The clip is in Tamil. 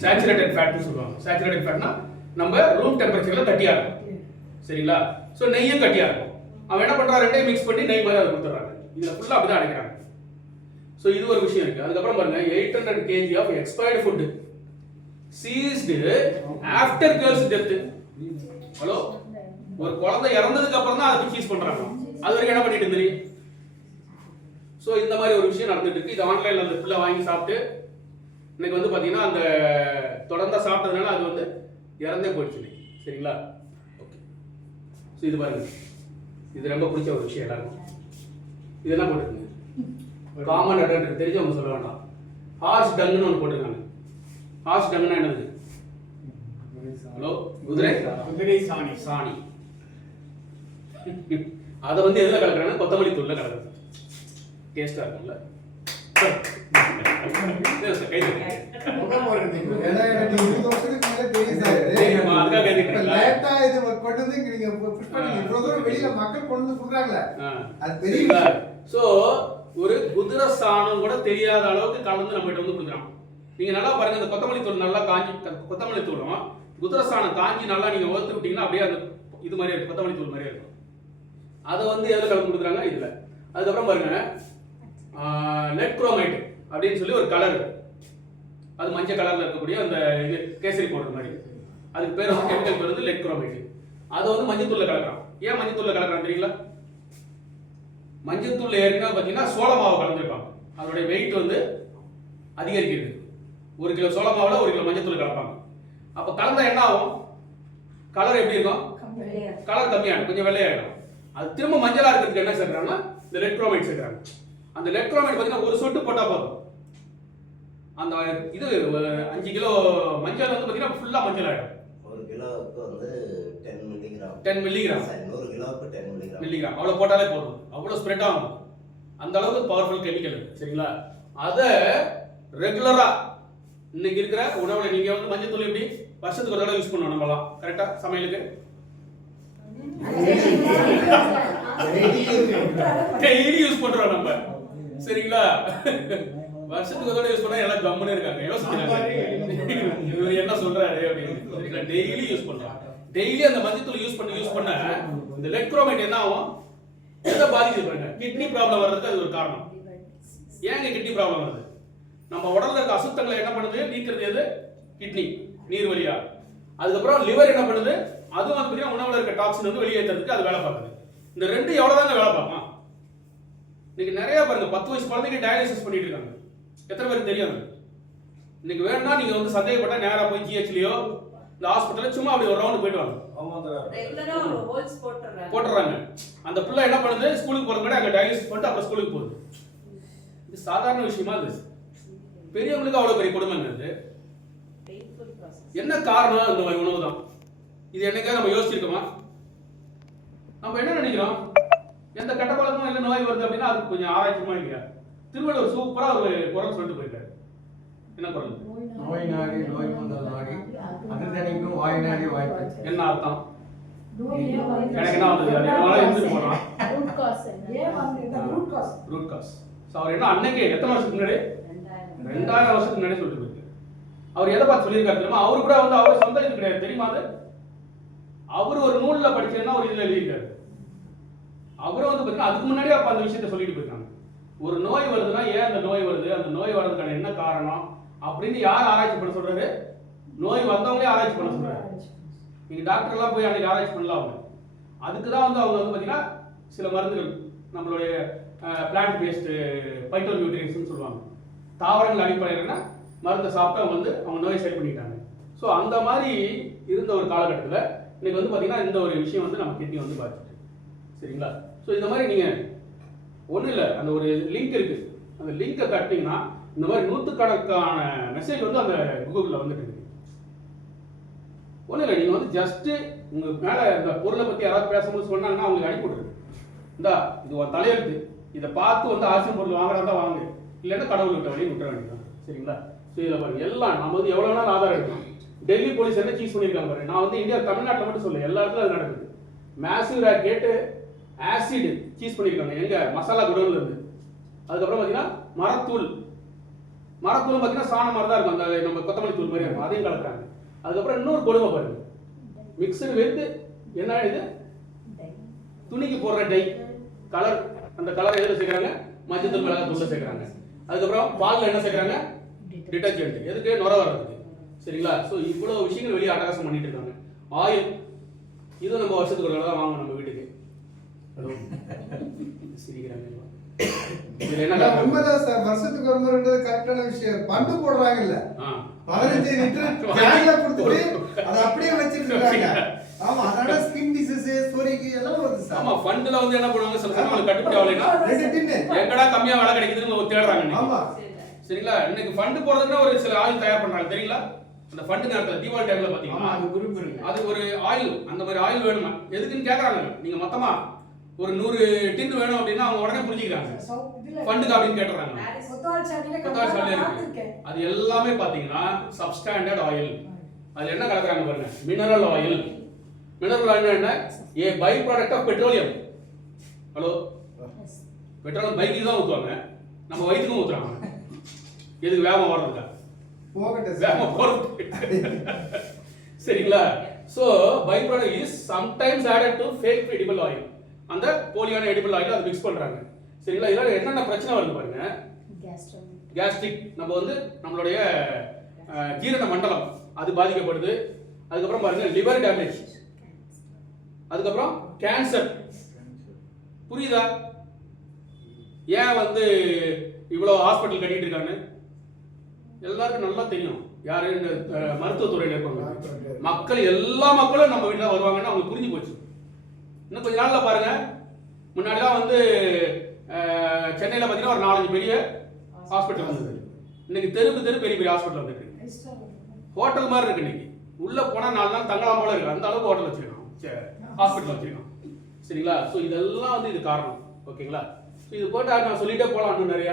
சேச்சுரேட்டட் ஃபேட்னு சொல்லுவாங்க. சேச்சுரேட்டட் ஃபேட்னா நம்ம ரூம் டெம்பரேச்சர்ல கட்டியா இருக்கும். சரிங்களா? ஸோ நெய்யும் கட்டியா இருக்கும். அவன் என்ன பண்றான், ரெண்டையும் மிக்ஸ் பண்ணி நெய் மாதிரி அதை கொடுத்துட்றாங்க. இதில் ஃபுல்லாக அப்படி தான் அடைக்கிறாங்க. ஸோ இது ஒரு விஷயம் இருக்கு. அதுக்கப்புறம் பாருங்க, 800 kg of expired food seized after girl's death. Hello, ஒரு குழந்தை இறந்ததுக்கு அப்புறம் தான் அதை சீஸ் பண்றாங்க. அது வரைக்கும் என்ன பண்ணிட்டு இருந்தீங்க? ஸோ இந்த மாதிரி ஒரு விஷயம் நடந்துட்டு இருக்கு. இது ஆன்லைன்ல அந்த பிள்ளை வாங்கி சாப்பிட்டு இன்னைக்கு வந்து பாத்தீங்கன்னா அந்த தொடர்ந்து சாப்பிட்டதுனால அது வந்து இறந்தே போயிடுச்சு. சரிங்களா? ஓகே. ஸோ இது பாருங்க, இது ரொம்ப பிடிச்ச ஒரு விஷயம் எல்லாருக்கும். இது என்ன போட்டுருக்குங்க? காமன் அடல்ட் தெரிஞ்சவங்க சொல்ல வேண்டாம். ஹார்ஸ் டங்குன்னு ஒன்று போட்டிருக்காங்க. ஹார்ஸ் டங்குன்னா என்னது? ஹலோ, குதிரை சாணி. சாணி அதை வந்து எதுல கலக்குறாங்க? கொத்தமல்லி தூள்ல கலக்குறாங்க. டேஸ்டா இருக்கும்ல? ஒரு குதிரை சாணம் கூட தெரியாத அளவுக்கு கலந்து நம்ம கிட்ட வந்து கொடுக்குறான். நீங்க நல்லா பாருங்க, இந்த கொத்தமல்லி தூள் நல்லா காஞ்சி, கொத்தமல்லி தூளும் குதிரை சாணம் காஞ்சி நல்லா நீங்க வறுத்து விட்டீங்கன்னா அப்படியே அந்த இது மாதிரி இருக்கும், கொத்தமல்லி தூள் மாதிரியே இருக்கும். அதை வந்து எதுல கலந்து கொடுக்குறாங்க? இதுல. அதுக்கப்புறம் பாருங்க, லெட் குரோமைட் அப்படின்னு சொல்லி ஒரு கலர், அது மஞ்சள் கலர்ல இருக்கக்கூடிய அந்த இது கேசரி பவுடர் மாதிரி, அதுக்கு பேர் வந்து கெமிக்கல் பேர் வந்து லெட் குரோமைட். அதை வந்து மஞ்சள் தூள்ல கலக்குறான். ஏன் மஞ்சள் தூள்ல கலக்குறான் தெரியுங்களா? மஞ்சள் தூள் ஏற்கனவே பார்த்தீங்கன்னா சோள மாவு கலந்துருப்பாங்க. அதோடைய வெயிட் வந்து அதிகரிக்கிறது. 1 கிலோ சோள மாவுல 1 கிலோ மஞ்சள் தூள் கலப்பாங்க. அப்ப கலந்தா என்ன ஆகும்? கலர் எப்படி இருக்கும்? கலர் கம்மியாகும், கொஞ்சம் வெள்ளையாயிடும். அது திரும்ப மஞ்சளா இருக்கிறதுக்கு என்ன சேர்க்கிறாங்கன்னா இந்த லெட் குரோமைட் சேர்க்கிறாங்க. அந்த லெட் குரோமைட் பார்த்தீங்கன்னா ஒரு சொட்டு போட்டா போதும், அந்த இது 5 கிலோ மஞ்சள் வந்து பார்த்தீங்கன்னா ஃபுல்லா மஞ்சள் ஆயிடும். 1 கிலோவுக்கு வந்து 10 மில்லிகிராம். 10 மில்லிகிராம். 100 கிலோவுக்கு 10 மில்லிகிராம். அவ்வளவு போட்டாலே போதும், அவ்வளவு ஸ்ப்ரெட் ஆகும். அந்த அளவுக்கு பவர்ஃபுல் கெமிக்கல். சரிங்களா? அதை ரெகுலரா இன்னைக்கு இருக்கிற உணவுல நீங்க வந்து மஞ்சள் தூள் எப்படி வருஷத்துக்கு ஒரு தடவை யூஸ் பண்ணுவோம் நம்மலாம், கரெக்டா? சமையலுக்கு டெய்லி யூஸ் பண்றோம் நம்ம. சரிங்களா? வருஷத்துக்கு ஒரு தடவை யூஸ் பண்ணா எல்லாம் கம்முன்னு இருக்காங்க, யோசிக்கிறாங்க இவர் என்ன சொல்றாரு அப்படின்னு. டெய்லி யூஸ் பண்றோம். டெய்லி அந்த மஞ்சள் தூள் யூஸ் பண்ண இந்த லெட் குரோமைட் என்ன ஆகும்? எதை பாதிக்குது பாருங்க? கிட்னி ப்ராப்ளம் வர்றதுக்கு அது ஒரு காரணம். ஏங்க கிட்னி ப்ராப்ளம் வருது? நம்ம உடல்ல இருக்க அசுத்தங்களை என்ன பண்ணுது? நீக்கிறது எது? கிட்னி, நீர் வழியா. அதுக்கப்புறம் லிவர் என்ன பண்ணுது? அதுவும் வந்து பார்த்தீங்கன்னா உணவுல இருக்க டாக்ஸின் வந்து வெளியேற்றுறதுக்கு அது வேலை பார்க்குது. இந்த ரெண்டு எவ்வளவுதாங்க வேலை பார்க்கலாம்? இன்னைக்கு நிறைய பாருங்க, 10 வயசு குழந்தைங்க டயாலிசிஸ் பண்ணிட்டு இருக்காங்க. எத்தனை பேருக்கு தெரியாது? இன்னைக்கு வேணும்னா நீங்க வந்து சந்தேகப்பட்டா நேரா போய் ஜிஹெச்லயோ இந்த ஹாஸ்பிட்டல்ல சும்மா அப்படி ஒரு ரவுண்ட் போயிட்டு வாங்க. போட்டுறாங்க. அந்த பிள்ளை என்ன பண்ணுது? ஸ்கூலுக்கு போற முன்னாடி அங்க டயாலிசிஸ் பண்ணிட்டு அப்புறம் ஸ்கூலுக்கு போகுது. இது சாதாரண விஷயமா? இது பெரியவங்களுக்கு அவ்வளவு பெரிய கொடுமை. என்ன காரணம்? இந்த மாதிரி உணவு தான். இது என்னைக்கா நம்ம யோசிச்சிருக்கோமா? நம்ம என்ன நினைக்கிறோம்? எந்த கெட்ட பழக்கமும் இல்லை, நோய் வருது அப்படின்னா அதுக்கு கொஞ்சம் ஆராய்ச்சிமா இல்லையா? திருவள்ளுவர் சூப்பரா ஒரு குரல் சொல்லிட்டு போயிருக்காரு. என்ன குரல்? நோய் நாடி நோய் வந்த நாடி அதுதனைக்கும் வாய் நாடி வாய் பிரச்சனை. என்ன அர்த்தம்? எனக்கு என்ன வந்தது? அதனால இருந்து போறான். Root cause. அவர் என்ன அன்னைக்கு எத்தனை வருஷத்துக்கு முன்னாடி? 2000 வருஷத்துக்கு முன்னாடி சொல்லிட்டு போயிருக்கு. அவர் எதை பார்த்து சொல்லியிருக்காரு தெரியுமா? அவரு கூட வந்து அவர் சொந்த இது கிடையாது, தெரியுமா? அது அவர் ஒரு நூல்ல படிச்சதுன்னா ஒரு இதுல எழுதியிருக்காரு. அவரும் வந்து பார்த்தீங்கன்னா அதுக்கு முன்னாடியே அப்ப அந்த விஷயத்த சொல்லிட்டு போயிருக்காங்க. ஒரு நோய் வருதுன்னா ஏன் அந்த நோய் வருது, அந்த நோய் வர்றதுக்கான என்ன காரணம் அப்படின்னு யார் ஆராய்ச்சி பண்ண சொல்றாரு? நோய் வந்தவங்களே ஆராய்ச்சி பண்ண சொல்றாரு. நீங்க டாக்டர் எல்லாம் போய் அன்னைக்கு ஆராய்ச்சி பண்ணலாம். அவங்க அதுக்கு தான் வந்து அவங்க வந்து பார்த்தீங்கன்னா சில மருந்துகள், நம்மளுடைய பிளான்ட் பேஸ்டு பைட்டோ நியூட்ரியன்ஸ்னு சொல்லுவாங்க, தாவரங்கள் அடிப்படையில்னா மருந்தை சாப்பிட்டு அவங்க வந்து அவங்க நோயை சரி பண்ணிட்டாங்க. ஸோ அந்த மாதிரி இருந்த ஒரு காலகட்டத்தில் இன்னைக்கு வந்து பார்த்தீங்கன்னா இந்த ஒரு விஷயம் வந்து நம்ம கிட்னி வந்து பாதிச்சுட்டு. சரிங்களா? ஸோ இந்த மாதிரி நீங்கள் ஒன்றும் இல்லை, அந்த ஒரு லிங்க் இருக்கு, அந்த லிங்கை தட்டிங்கன்னா இந்த மாதிரி 100கணக்கான மெசேஜ் வந்து அந்த கூகுளில் வந்துட்டு இருக்கு. ஒன்றும் இல்லை, நீங்கள் வந்து ஜஸ்ட்டு உங்கள் மேலே இந்த பொருளை பற்றி யாராவது பேசும்போது சொன்னாங்கன்னா அவங்களுக்கு அனுப்பிவிடுறது. இந்தா இது ஒரு தலையெழுத்து, இதை பார்த்து வந்து ஆசிரியர் பொருள் வாங்குறதா வாங்க, இல்லைன்னா கடவுள் விட்ட வழியை விட்டுற வேண்டியதான். சரிங்களா? ஸோ இதில் பாருங்க, எல்லாம் நம்ம வந்து எவ்வளோ நாள் ஆதாரம் எடுக்கணும். டெல்லி போலீஸ் என்ன சீஸ் பண்ணியிருக்காங்க பாருங்க. நான் வந்து இந்தியா தமிழ்நாட்டில் மட்டும் சொல்ல, எல்லா இடத்துல அது நடக்குது. மேசிவ் ராக்கெட்டு ஆசிட் சீஸ் பண்ணியிருக்காங்க. எங்க? மசாலா குடோன்ல இருந்து. அதுக்கப்புறம் பார்த்தீங்கன்னா மரத்தூள் மரத்தூள் பார்த்தீங்கன்னா சாணம் மாதிரி தான் இருக்கும், அந்த நம்ம கொத்தமல்லி தூள் மாதிரி இருக்கும், அதையும் கலக்குறாங்க. அதுக்கப்புறம் இன்னொரு கொடுமை பாருங்க, மிக்சடு வித் என்ன இது துணிக்கு போடுற டை கலர், அந்த கலர் எதில் சேர்க்குறாங்க, மஞ்சள் மிளகாய் தூள் சேர்க்குறாங்க. அதுக்கப்புறம் பாலில் என்ன சேர்க்குறாங்க, டிட்டர்ஜென்ட், எதுக்கு நுர வர்றதுக்கு. சரிங்களா? ஸோ இவ்வளோ விஷயங்கள் வெளியே அட்டகாசம் பண்ணிட்டு இருக்காங்க. ஆயில் இதுவும் நம்ம வருஷத்துக்கு ஒரு தான் வாங்கணும் நம்ம வீட்டுக்கு. சிரிக்கிறாங்க. இதுல என்ன உண்மைதான் சார், வருஷத்துக்கு ஒரு முறைன்றது கரெக்டான விஷயம். பண்டு போடுறாங்கல்ல, 15 லிட்டர் கேன்ல கொடுத்துட்டு அதை அப்படியே வச்சிட்டு இருக்காங்க. ஆமா, அதனால ஸ்கின் டிசீஸ், சொரிக்கு எல்லாம் வருது சார். ஆமா, ஃபண்ட்ல வந்து என்ன பண்ணுவாங்க, சில சமயம் கட்டுப்படி ஆகலைன்னா 2 டின்னு எங்கடா கம்மியா விலை கிடைக்குதுன்னு தேடுறாங்க. ஆமா சரிங்களா? இன்னைக்கு ஃபண்ட் போறதுன்னா ஒரு சில ஆயில் தயார் பண்றாங்க தெரியுங்களா? அந்த ஃபண்ட் நேரத்தில் தீபாவளி டைம்ல ஆமா, பாத்தீங்கன்னா அது குரூப் இருக்கு. அது ஒரு ஆயில், அந்த மாதிரி ஆயில் வேணுமா எதுக்குன்னு கேக்குறாங்க. நீங்க மொத்தமா ஒரு 100 டின் வேணும் அப்படின்னா அவங்க உடனே புரிஞ்சுக்கிறாங்க, ஃபண்டுக்கு அப்படின்னு கேட்டுறாங்க. அது எல்லாமே பாத்தீங்கன்னா சப்ஸ்டாண்டர்ட் ஆயில். அதுல என்ன கலக்குறாங்க பாருங்க, மினரல் ஆயில். மினரல் ஆயில் என்ன, a by product of petroleum. Hello, petrol பைக்கு தான் ஊத்துவாங்க, நம்ம வயிற்றுக்கும் ஊத்துறாங்க. எதுக்கு வேகமா ஓடுறதுக்கா, போகட்டே வேகமா போறது. சரிங்களா? So by product is sometimes added to fake edible oil. அந்த போலியான எடிபிள் ஆயில் அதை மிக்ஸ் பண்றாங்க. சரிங்களா? இதனால என்னென்ன பிரச்சனை வருது பாருங்க. கேஸ்ட்ரிக், நம்ம வந்து நம்மளுடைய ஜீரண மண்டலம் அது பாதிக்கப்படுது. அதுக்கப்புறம் பாருங்க லிவர் டேமேஜ், அதுக்கப்புறம் கேன்சர். புரியுதா ஏன் வந்து இவ்வளோ ஹாஸ்பிட்டல் கட்டிட்டு இருக்காங்க? எல்லாருக்கும் நல்லா தெரியும் யாரு இந்த மருத்துவத்துறையில் இருப்பாங்க. மக்கள் எல்லா மக்களும் நம்ம வீட்டில் வருவாங்கன்னு அவங்களுக்கு புரிஞ்சு போச்சு. இன்னும் கொஞ்ச நாள்ல பாருங்க, முன்னாடிலாம் வந்து சென்னையில் பார்த்தீங்கன்னா ஒரு 4-5 பெரிய ஹாஸ்பிட்டல் வந்தது. இன்னைக்கு தெருக்கு தெரு பெரிய பெரிய ஹாஸ்பிட்டல் வந்துருக்கு. ஹோட்டல் மாதிரி இருக்கு. இன்னைக்கு உள்ள போனால் 4 நாள் தங்கலாம் போல இருக்கு, அந்த அளவுக்கு ஹோட்டல் வச்சிருக்கோம், ஹாஸ்பிட்டல் வச்சிருக்கோம். சரிங்களா? ஸோ இதெல்லாம் வந்து இது காரணம். ஓகேங்களா? இது போட்டு நான் சொல்லிட்டே போகலாம் இன்னும் நிறைய.